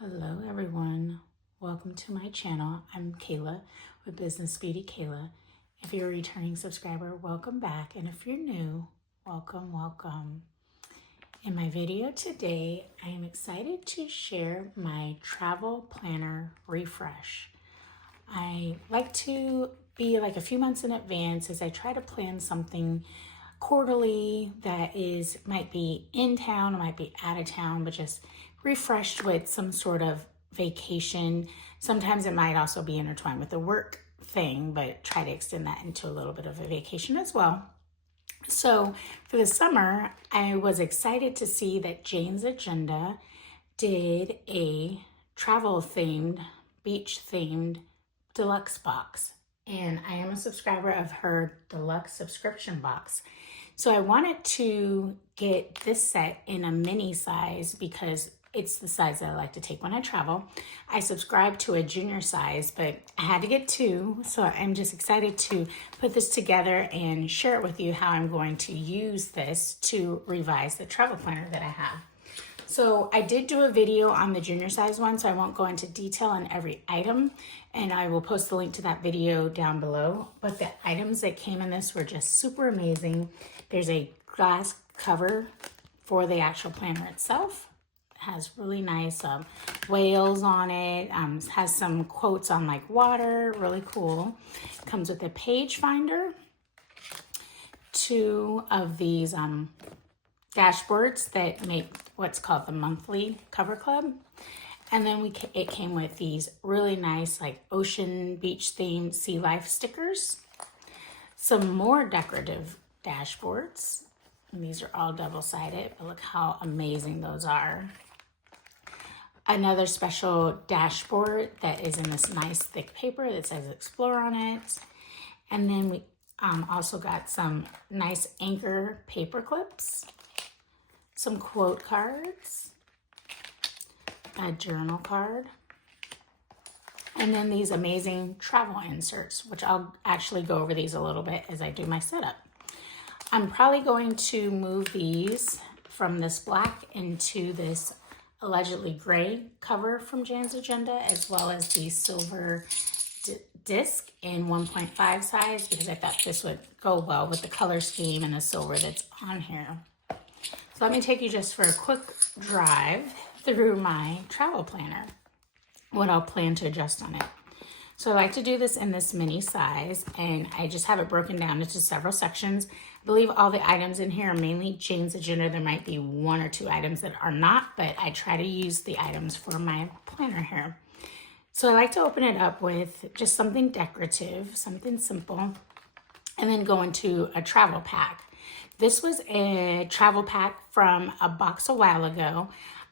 Hello everyone, welcome to my channel. I'm Kayla with Business Beauty Kayla. If you're a returning subscriber, welcome back, and if you're new, welcome. In my video today, I am excited to share my travel planner refresh. I like to be like a few months in advance as I try to plan something quarterly that might be in town, or might be out of town, but just refreshed with some sort of vacation. Sometimes it might also be intertwined with the work thing, but try to extend that into a little bit of a vacation as well. So for the summer, I was excited to see that Jane's Agenda did a travel themed, beach themed deluxe box. And I am a subscriber of her deluxe subscription box. So I wanted to get this set in a mini size because it's the size that I like to take when I travel. I subscribe to a junior size, but I had to get two. So I'm just excited to put this together and share it with you how I'm going to use this to revise the travel planner that I have. So I did do a video on the junior size one, so I won't go into detail on every item, and I will post the link to that video down below. But the items that came in this were just super amazing. There's a glass cover for the actual planner itself. It has really nice whales on it. Has some quotes on like water, really cool. Comes with a page finder, two of these dashboards that make what's called the monthly cover club. And then it came with these really nice like ocean beach themed sea life stickers, some more decorative dashboards, and these are all double-sided, but look how amazing those are. Another special dashboard that is in this nice thick paper that says Explore on it. And then we also got some nice anchor paper clips, some quote cards, a journal card, and then these amazing travel inserts, which I'll actually go over these a little bit as I do my setup. I'm probably going to move these from this black into this allegedly gray cover from Jane's Agenda, as well as the silver disc in 1.5 size, because I thought this would go well with the color scheme and the silver that's on here. So let me take you just for a quick drive through my travel planner, what I'll plan to adjust on it. So I like to do this in this mini size, and I just have it broken down into several sections. I believe all the items in here are mainly Jane's Agenda. There might be one or two items that are not, but I try to use the items for my planner here. So I like to open it up with just something decorative, something simple, and then go into a travel pack. This was a travel pack from a box a while ago.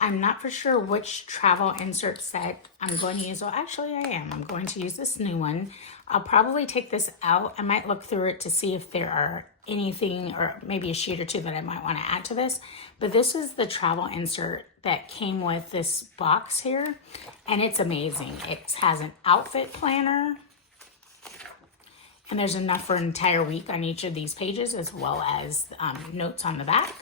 I'm not for sure which travel insert set I'm going to use. Well, actually I am. I'm going to use this new one. I'll probably take this out. I might look through it to see if there are anything or maybe a sheet or two that I might want to add to this. But this is the travel insert that came with this box here, and it's amazing. It has an outfit planner, and there's enough for an entire week on each of these pages, as well as notes on the back.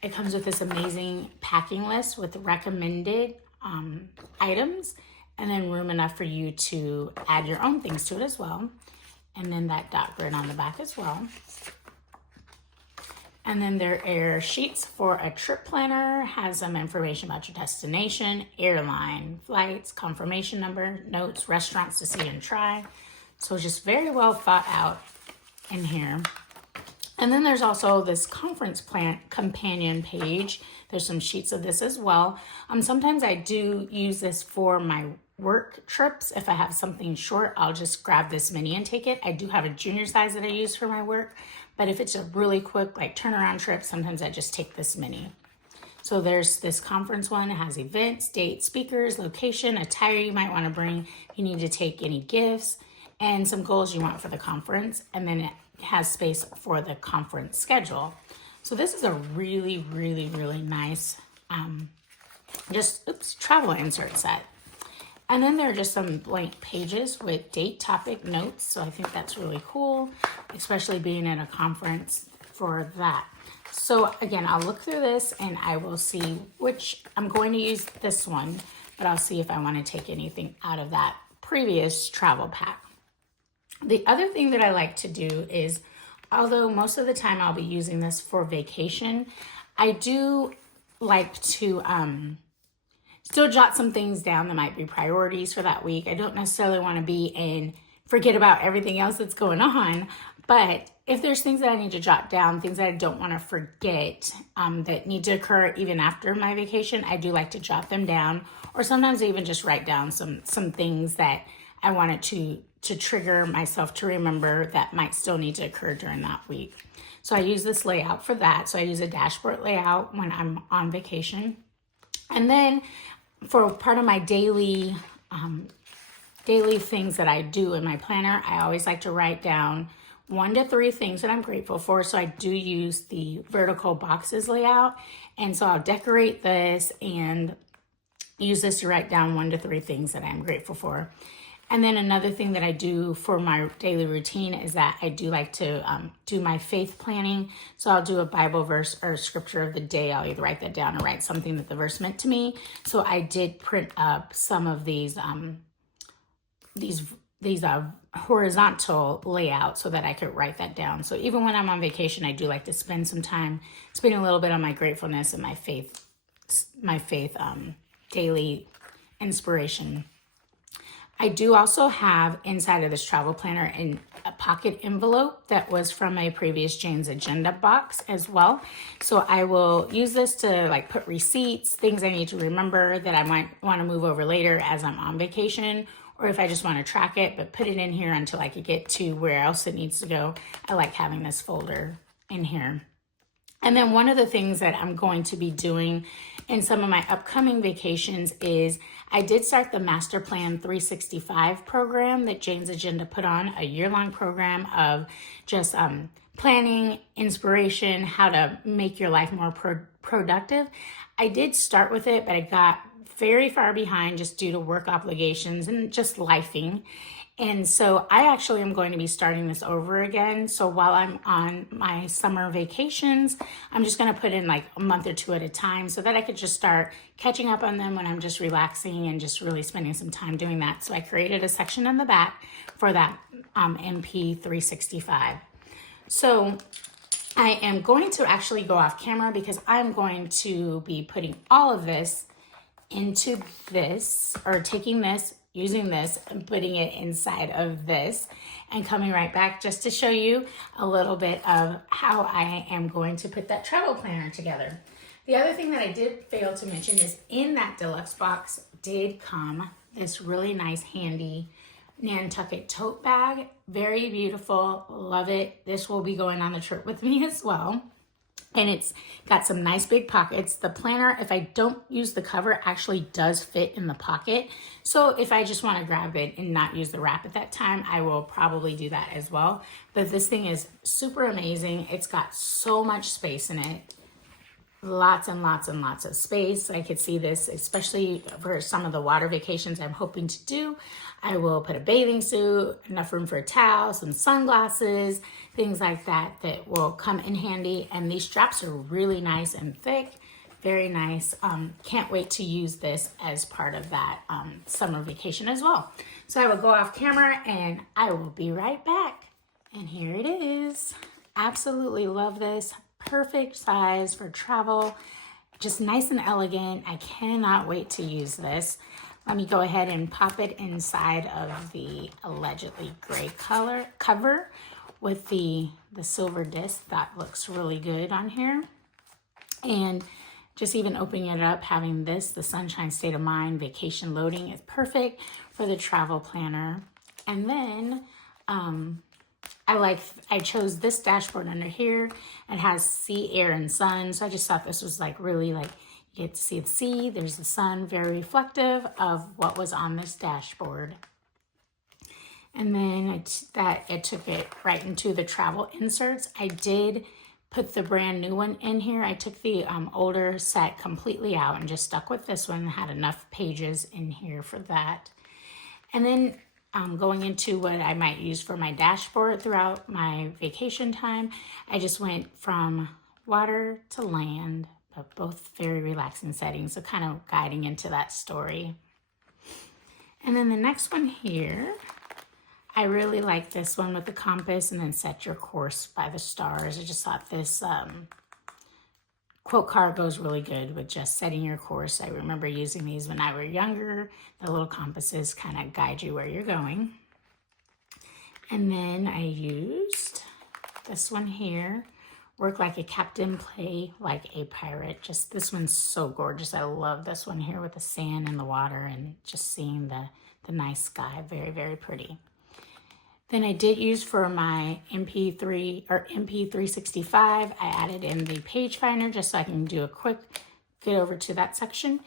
It comes with this amazing packing list with recommended items, and then room enough for you to add your own things to it as well. And then that dot grid on the back as well. And then there are sheets for a trip planner, has some information about your destination, airline, flights, confirmation number, notes, restaurants to see and try. So just very well thought out in here. And then there's also this conference plan companion page. There's some sheets of this as well. Sometimes I do use this for my work trips. If I have something short, I'll just grab this mini and take it. I do have a junior size that I use for my work, but if it's a really quick like turnaround trip, sometimes I just take this mini. So there's this conference one. It has events, dates, speakers, location, attire you might want to bring if you need to take any gifts, and some goals you want for the conference. And then it has space for the conference schedule. So this is a really, really, really nice travel insert set. And then there are just some blank pages with date, topic, notes. So I think that's really cool, especially being at a conference for that. So again, I'll look through this and I will see which, I'm going to use this one, but I'll see if I want to take anything out of that previous travel pack. The other thing that I like to do is, although most of the time I'll be using this for vacation, I do like to still jot some things down that might be priorities for that week. I don't necessarily want to be in forget about everything else that's going on, but if there's things that I need to jot down, things that I don't want to forget that need to occur even after my vacation, I do like to jot them down, or sometimes even just write down some things that I wanted to trigger myself to remember that might still need to occur during that week. So I use this layout for that. So I use a dashboard layout when I'm on vacation. And then for part of my daily things that I do in my planner, I always like to write down 1 to 3 things that I'm grateful for. So I do use the vertical boxes layout. And so I'll decorate this and use this to write down 1 to 3 things that I'm grateful for. And then another thing that I do for my daily routine is that I do like to do my faith planning. So I'll do a Bible verse or scripture of the day. I'll either write that down or write something that the verse meant to me. So I did print up some of these horizontal layouts so that I could write that down. So even when I'm on vacation, I do like to spend some time spending a little bit on my gratefulness and my faith daily inspiration. I do also have inside of this travel planner a pocket envelope that was from a previous Jane's Agenda box as well. So I will use this to like put receipts, things I need to remember that I might want to move over later as I'm on vacation, or if I just want to track it, but put it in here until I could get to where else it needs to go. I like having this folder in here. And then one of the things that I'm going to be doing in some of my upcoming vacations is I did start the Master Plan 365 program that Jane's Agenda put on, a year-long program of just planning, inspiration, how to make your life more productive. I did start with it, but I got very far behind just due to work obligations and just lifing. And so I actually am going to be starting this over again. So while I'm on my summer vacations, I'm just going to put in like a month or 2 at a time so that I could just start catching up on them when I'm just relaxing and just really spending some time doing that. So I created a section in the back for that MP 365. So I am going to actually go off camera because I'm going to be putting all of this into this, or taking this, using this and putting it inside of this and coming right back just to show you a little bit of how I am going to put that travel planner together. The other thing that I did fail to mention is in that deluxe box did come this really nice handy Nantucket tote bag. Very beautiful, love it. This will be going on the trip with me as well. And it's got some nice big pockets. The planner, if I don't use the cover, actually does fit in the pocket. So if I just want to grab it and not use the wrap at that time, I will probably do that as well. But this thing is super amazing. It's got so much space in it. Lots and lots and lots of space. I could see this, especially for some of the water vacations I'm hoping to do. I will put a bathing suit, enough room for a towel, some sunglasses, things like that that will come in handy. And these straps are really nice and thick, very nice. Can't wait to use this as part of that summer vacation as well. So I will go off camera and I will be right back. And here it is. Absolutely love this. Perfect size for travel, just nice and elegant. I cannot wait to use this. Let me go ahead and pop it inside of the allegedly gray color cover with the silver disc. That looks really good on here. And just even opening it up, having this, the Sunshine State of Mind vacation loading is perfect for the travel planner. And then I chose this dashboard under here. It has sea, air, and sun. So I just thought this was like really like, you get to see the sea, there's the sun, very reflective of what was on this dashboard. And then it took it right into the travel inserts. I did put the brand new one in here. I took the older set completely out and just stuck with this one. Had enough pages in here for that. And then going into what I might use for my dashboard throughout my vacation time, I just went from water to land, but both very relaxing settings, so kind of guiding into that story. And then the next one here, I really like this one with the compass and then set your course by the stars. I just thought this quote card goes really good with just setting your course. I remember using these when I was younger. The little compasses kind of guide you where you're going. And then I used this one here, work like a captain, play like a pirate. Just this one's so gorgeous. I love this one here with the sand and the water and just seeing the nice sky. Very, very pretty. Then I did use for my MP3 or MP365, I added in the page finder just so I can do a quick get over to that section.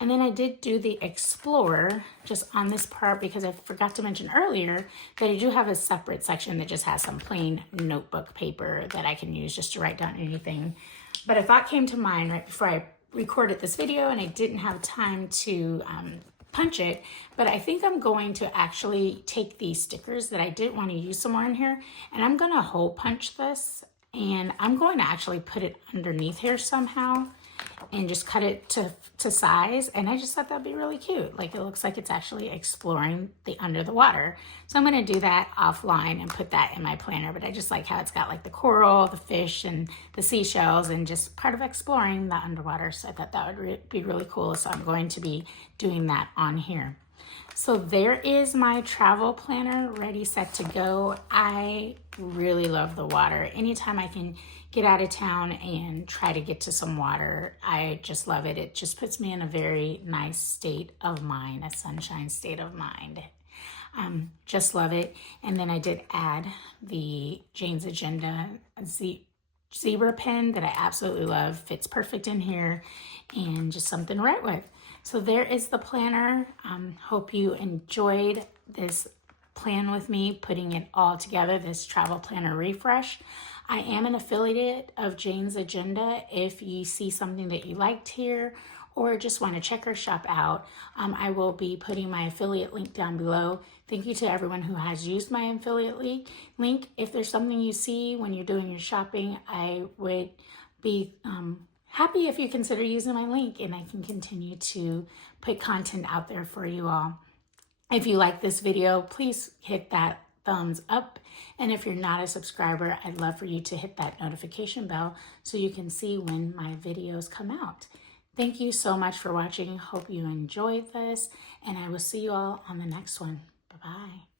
And then I did do the Explorer just on this part because I forgot to mention earlier that I do have a separate section that just has some plain notebook paper that I can use just to write down anything. But a thought came to mind right before I recorded this video and I didn't have time to punch it, but I think I'm going to actually take these stickers that I didn't want to use somewhere in here and I'm going to hole punch this and I'm going to actually put it underneath here somehow and just cut it to size. And I just thought that'd be really cute. Like it looks like it's actually exploring the under the water. So I'm going to do that offline and put that in my planner. But I just like how it's got like the coral, the fish and the seashells and just part of exploring the underwater. So I thought that would be really cool. So I'm going to be doing that on here. So there is my travel planner ready, set to go. I really love the water. Anytime I can get out of town and try to get to some water, I just love it. It just puts me in a very nice state of mind, a sunshine state of mind. Just love it. And then I did add the Jane's Agenda zebra pen that I absolutely love. Fits perfect in here and just something to write with. So there is the planner. Hope you enjoyed this plan with me, putting it all together, this travel planner refresh. I am an affiliate of Jane's Agenda. If you see something that you liked here or just want to check her shop out, I will be putting my affiliate link down below. Thank you to everyone who has used my affiliate link. If there's something you see when you're doing your shopping, I would be happy if you consider using my link and I can continue to put content out there for you all. If you like this video, please hit that thumbs up. And if you're not a subscriber, I'd love for you to hit that notification bell so you can see when my videos come out. Thank you so much for watching. Hope you enjoyed this and I will see you all on the next one. Bye-bye.